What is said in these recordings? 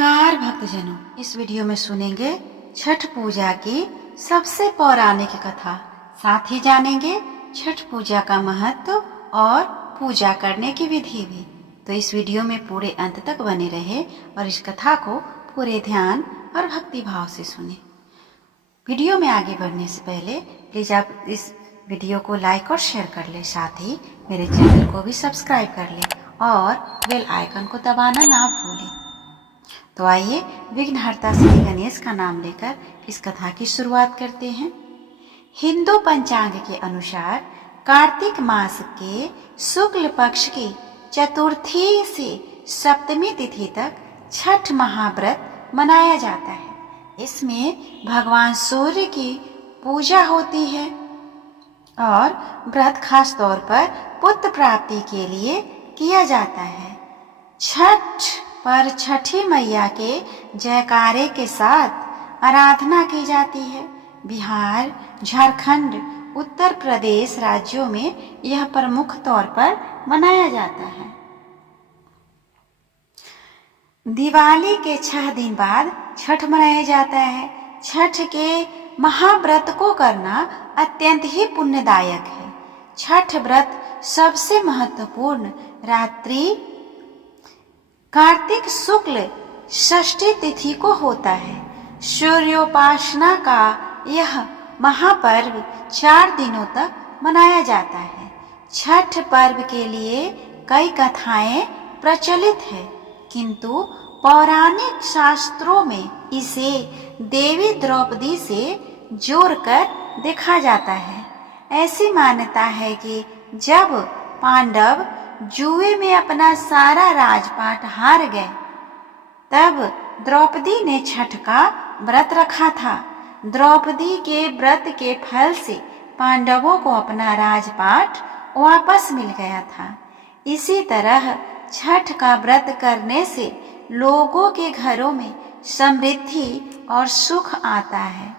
नमस्कार भक्तजनों, इस वीडियो में सुनेंगे छठ पूजा की सबसे पौराणिक कथा। साथ ही जानेंगे छठ पूजा का महत्व और पूजा करने की विधि भी। तो इस वीडियो में पूरे अंत तक बने रहे और इस कथा को पूरे ध्यान और भक्ति भाव से सुने। वीडियो में आगे बढ़ने से पहले प्लीज आप इस वीडियो को लाइक और शेयर कर ले, साथ ही मेरे चैनल को भी सब्सक्राइब कर ले और बेल आइकन को दबाना ना भूलें। तो आइए विघ्नहर्ता श्री गणेश का नाम लेकर इस कथा की शुरुआत करते हैं। हिंदू पंचांग के अनुसार कार्तिक मास के शुक्ल पक्ष की चतुर्थी से सप्तमी तिथि तक छठ महाव्रत मनाया जाता है। इसमें भगवान सूर्य की पूजा होती है और व्रत खास तौर पर पुत्र प्राप्ति के लिए किया जाता है। छठ पर छठी मैया के जयकारे के साथ आराधना की जाती है। बिहार, झारखंड, उत्तर प्रदेश राज्यों में यह प्रमुख तौर पर मनाया जाता है। दिवाली के 6 दिन बाद छठ मनाया जाता है। छठ के महाव्रत को करना अत्यंत ही पुण्यदायक है। छठ व्रत सबसे महत्वपूर्ण रात्रि कार्तिक शुक्ल षष्ठी तिथि को होता है। सूर्योपासना का यह महापर्व 4 दिनों तक मनाया जाता है। छठ पर्व के लिए कई कथाएं प्रचलित है, किंतु पौराणिक शास्त्रों में इसे देवी द्रौपदी से जोड़कर देखा जाता है। ऐसी मान्यता है कि जब पांडव जुए में अपना सारा राजपाट हार गए, तब द्रौपदी ने छठ का व्रत रखा था। द्रौपदी के व्रत के फल से पांडवों को अपना राजपाट वापस मिल गया था। इसी तरह छठ का व्रत करने से लोगों के घरों में समृद्धि और सुख आता है।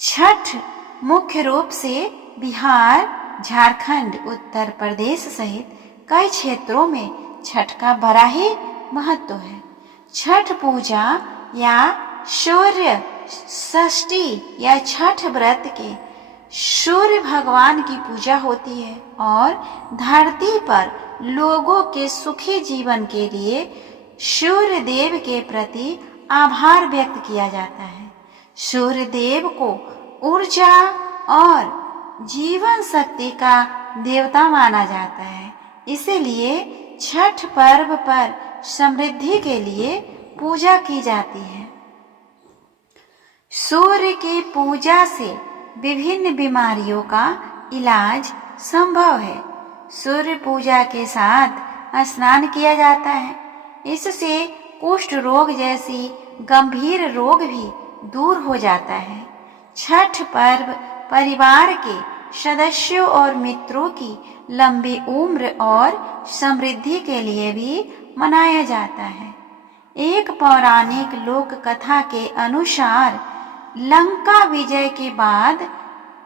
छठ मुख्य रूप से बिहार, झारखंड, उत्तर प्रदेश सहित कई क्षेत्रों में छठ का बड़ा ही महत्व है। छठ पूजा या सूर्य षष्ठी या छठ व्रत के सूर्य भगवान की पूजा होती है और धरती पर लोगों के सुखी जीवन के लिए सूर्य देव के प्रति आभार व्यक्त किया जाता है। सूर्य देव को ऊर्जा और जीवन शक्ति का देवता माना जाता है। इसीलिए छठ पर्व पर समृद्धि के लिए पूजा की जाती है। सूर्य की पूजा से विभिन्न बीमारियों का इलाज संभव है। सूर्य पूजा के साथ स्नान किया जाता है। इससे कुष्ठ रोग जैसी गंभीर रोग भी दूर हो जाता है। छठ पर्व परिवार के सदस्यों और मित्रों की लंबी उम्र और समृद्धि के लिए भी मनाया जाता है। एक पौराणिक लोक कथा के अनुसार लंका विजय के बाद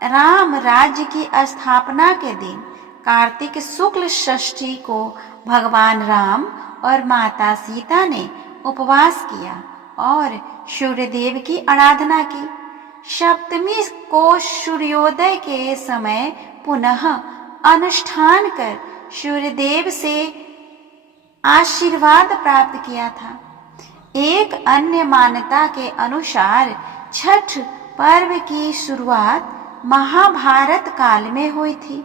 राम राज्य की स्थापना के दिन कार्तिक शुक्ल षष्ठी को भगवान राम और माता सीता ने उपवास किया और सूर्यदेव की आराधना की। सप्तमी को सूर्योदय के समय पुनः अनुष्ठान कर सूर्यदेव से आशीर्वाद प्राप्त किया था। एक अन्य मान्यता के अनुसार छठ पर्व की शुरुआत महाभारत काल में हुई थी।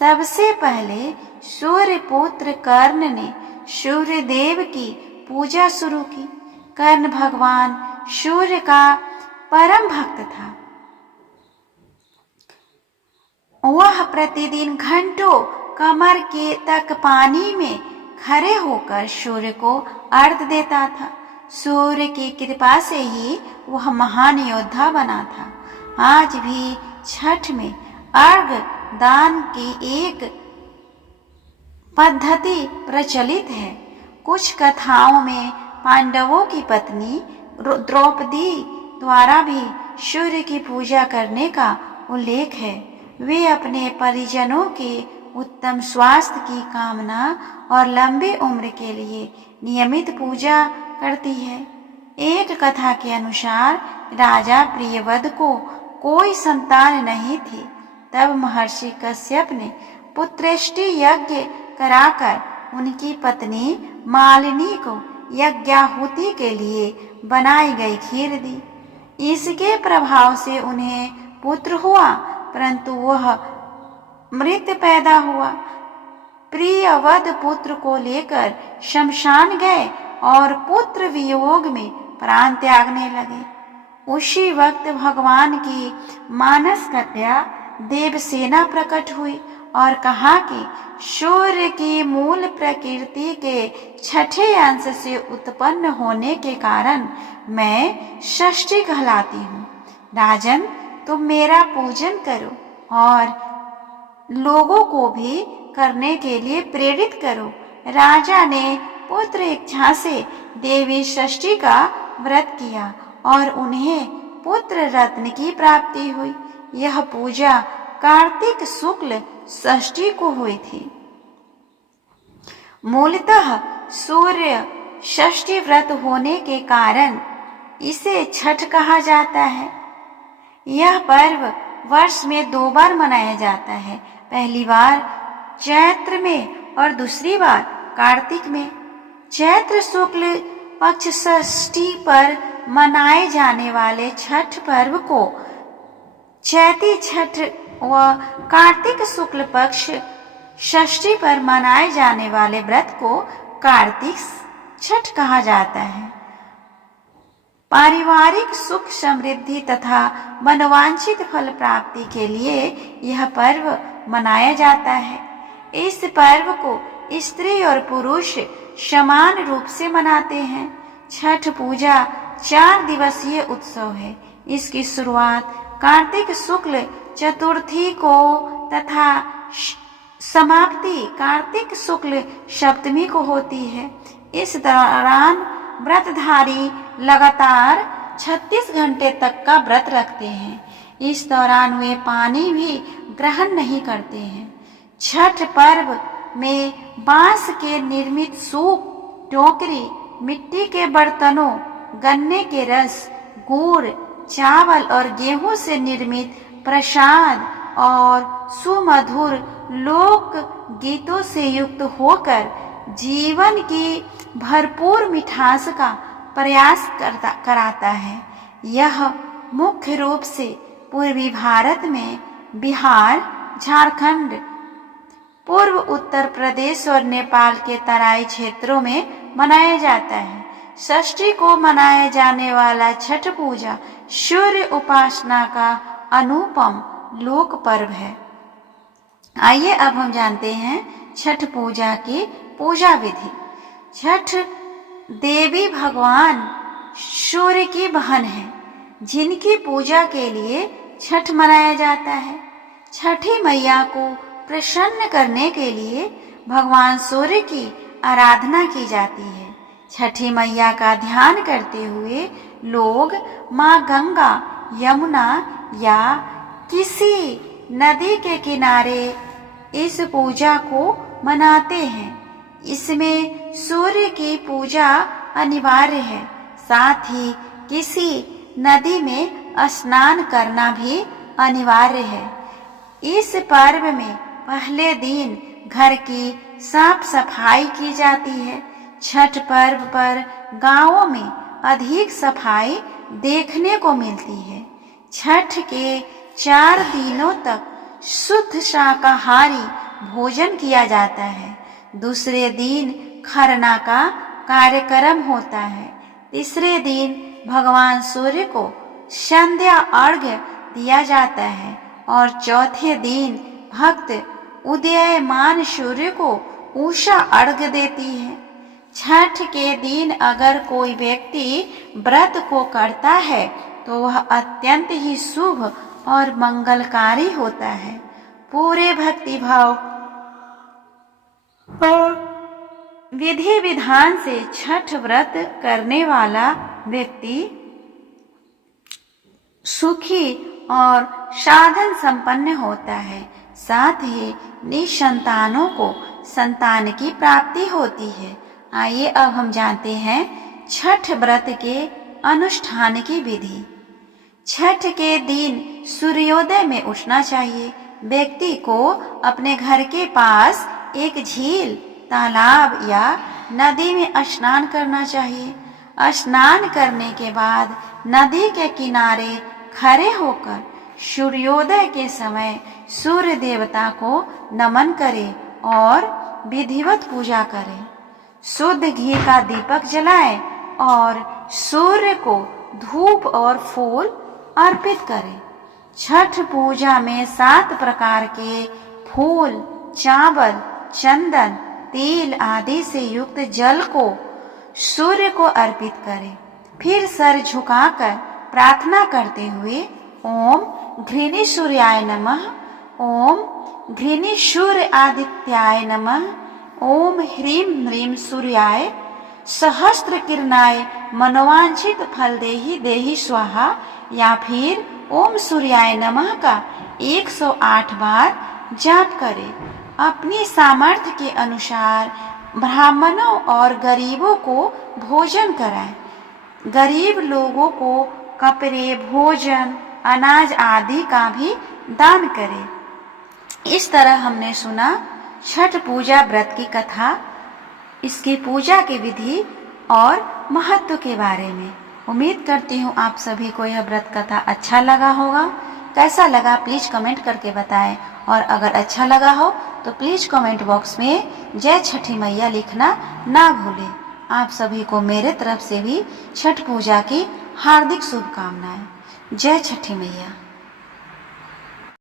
सबसे पहले सूर्यपुत्र कर्ण ने सूर्यदेव की पूजा शुरू की। कर्ण भगवान सूर्य का परम भक्त था। वह प्रतिदिन घंटों कमर के तक पानी में खड़े होकर सूर्य को अर्घ्य देता था। सूर्य की कृपा से ही वह महान योद्धा बना था। आज भी छठ में अर्घ्य दान की एक पद्धति प्रचलित है। कुछ कथाओं में पांडवों की पत्नी द्रौपदी द्वारा भी सूर्य की पूजा करने का उल्लेख है। वे अपने परिजनों के उत्तम स्वास्थ्य की कामना और लंबी उम्र के लिए नियमित पूजा करती है। एक कथा के अनुसार राजा प्रियव्रत को कोई संतान नहीं थी। तब महर्षि कश्यप ने पुत्रेष्टि यज्ञ कराकर उनकी पत्नी मालिनी को यज्ञाहुति के लिए बनाई गई खीर दी। इसके प्रभाव से उन्हें पुत्र हुआ, परंतु वह मृत पैदा हुआ। प्रियव्रत पुत्र को लेकर शमशान गए और पुत्र वियोग में प्राण त्यागने लगे। उसी वक्त भगवान की मानस कन्या देवसेना प्रकट हुई और कहा कि सूर्य की मूल प्रकृति के छठे अंश से उत्पन्न होने के कारण मैं षष्ठी कहलाती हूँ। राजन, तुम मेरा पूजन करो और लोगों को भी करने के लिए प्रेरित करो। राजा ने पुत्र इच्छा से देवी षष्ठी का व्रत किया और उन्हें पुत्र रत्न की प्राप्ति हुई। यह पूजा कार्तिक शुक्ल षष्ठी को हुई थी। मूलतः सूर्य षष्ठी व्रत होने के कारण इसे छठ कहा जाता है। यह पर्व वर्ष में 2 बार मनाया जाता है, पहली बार चैत्र में और दूसरी बार कार्तिक में। चैत्र शुक्ल पक्ष षष्ठी पर मनाए जाने वाले छठ पर्व को चैती छठ व कार्तिक शुक्ल पक्ष षष्ठी पर मनाए जाने वाले व्रत को कार्तिक छठ कहा जाता है। पारिवारिक सुख समृद्धि तथा मनोवांछित फल प्राप्ति के लिए यह पर्व मनाया जाता है। इस पर्व को स्त्री और पुरुष समान रूप से मनाते हैं। छठ पूजा 4 दिवसीय उत्सव है। इसकी शुरुआत कार्तिक शुक्ल चतुर्थी को तथा समाप्ति कार्तिक शुक्ल सप्तमी को होती है। इस दौरान व्रतधारी लगातार 36 घंटे तक का व्रत रखते हैं। इस दौरान वे पानी भी ग्रहण नहीं करते हैं। छठ पर्व में बांस के निर्मित सूप, टोकरी, मिट्टी के बर्तनों, गन्ने के रस, गुड़, चावल और गेहूं से निर्मित प्रसाद और सुमधुर लोक गीतों से युक्त होकर जीवन की भरपूर मिठास का प्रयास कराता है। यह मुख्य रूप से पूर्वी भारत में बिहार, झारखंड, पूर्व उत्तर प्रदेश और नेपाल के तराई क्षेत्रों में मनाया जाता है। षष्ठी को मनाया जाने वाला छठ पूजा सूर्य उपासना का अनुपम लोक पर्व है। आइए अब हम जानते हैं छठ पूजा की पूजा विधि। छठ देवी भगवान सूर्य की बहन है, जिनकी पूजा के लिए छठ मनाया जाता है। छठी मैया को प्रसन्न करने के लिए भगवान सूर्य की आराधना की जाती है। छठी मैया का ध्यान करते हुए लोग माँ गंगा, यमुना या किसी नदी के किनारे इस पूजा को मनाते हैं। इसमें सूर्य की पूजा अनिवार्य है। साथ ही किसी नदी में स्नान करना भी अनिवार्य है। इस पर्व में पहले दिन घर की साफ सफाई की जाती है। छठ पर्व पर गांवों में अधिक सफाई देखने को मिलती है। छठ के 4 दिनों तक शुद्ध शाकाहारी भोजन किया जाता है। दूसरे दिन खरना का कार्यक्रम होता है। तीसरे दिन भगवान सूर्य को संध्या अर्घ्य दिया जाता है और चौथे दिन भक्त उदयमान सूर्य को उषा अर्घ्य देती है। छठ के दिन अगर कोई व्यक्ति व्रत को करता है तो वह अत्यंत ही शुभ और मंगलकारी होता है। पूरे भक्ति भाव और विधि विधान से छठ व्रत करने वाला व्यक्ति सुखी और साधन संपन्न होता है। साथ ही निसंतानों को संतान की प्राप्ति होती है। आइए अब हम जानते हैं छठ व्रत के अनुष्ठान की विधि। छठ के दिन सूर्योदय में उठना चाहिए। व्यक्ति को अपने घर के पास एक झील, तालाब या नदी में स्नान करना चाहिए। स्नान करने के बाद नदी के किनारे खड़े होकर सूर्योदय के समय सूर्य देवता को नमन करें और विधिवत पूजा करें। शुद्ध घी का दीपक जलाएं और सूर्य को धूप और फूल अर्पित करें। छठ पूजा में 7 प्रकार के फूल, चावल, चंदन, तेल आदि से युक्त जल को सूर्य को अर्पित करें। फिर सर झुकाकर प्रार्थना करते हुए ओम घृणी सूर्याय नमः, ओम घृणी सूर्य आदित्याय नमः, ओम ह्रीं ह्रीं सूर्याय सहस्त्र किरणाय मनोवांछित फल देहि देहि स्वाहा या फिर ओम सूर्याय नमः का 108 बार जाप करें। अपनी सामर्थ्य के अनुसार ब्राह्मणों और गरीबों को भोजन कराएं। गरीब लोगों को कपड़े, भोजन, अनाज आदि का भी दान करें। इस तरह हमने सुना छठ पूजा व्रत की कथा, इसकी पूजा की विधि और महत्व के बारे में। उम्मीद करती हूँ आप सभी को यह व्रत कथा अच्छा लगा होगा। कैसा लगा प्लीज कमेंट करके बताएं, और अगर अच्छा लगा हो तो प्लीज कमेंट बॉक्स में जय छठी मैया लिखना ना भूलें। आप सभी को मेरे तरफ से भी छठ पूजा की हार्दिक शुभकामनाएं। जय छठी मैया।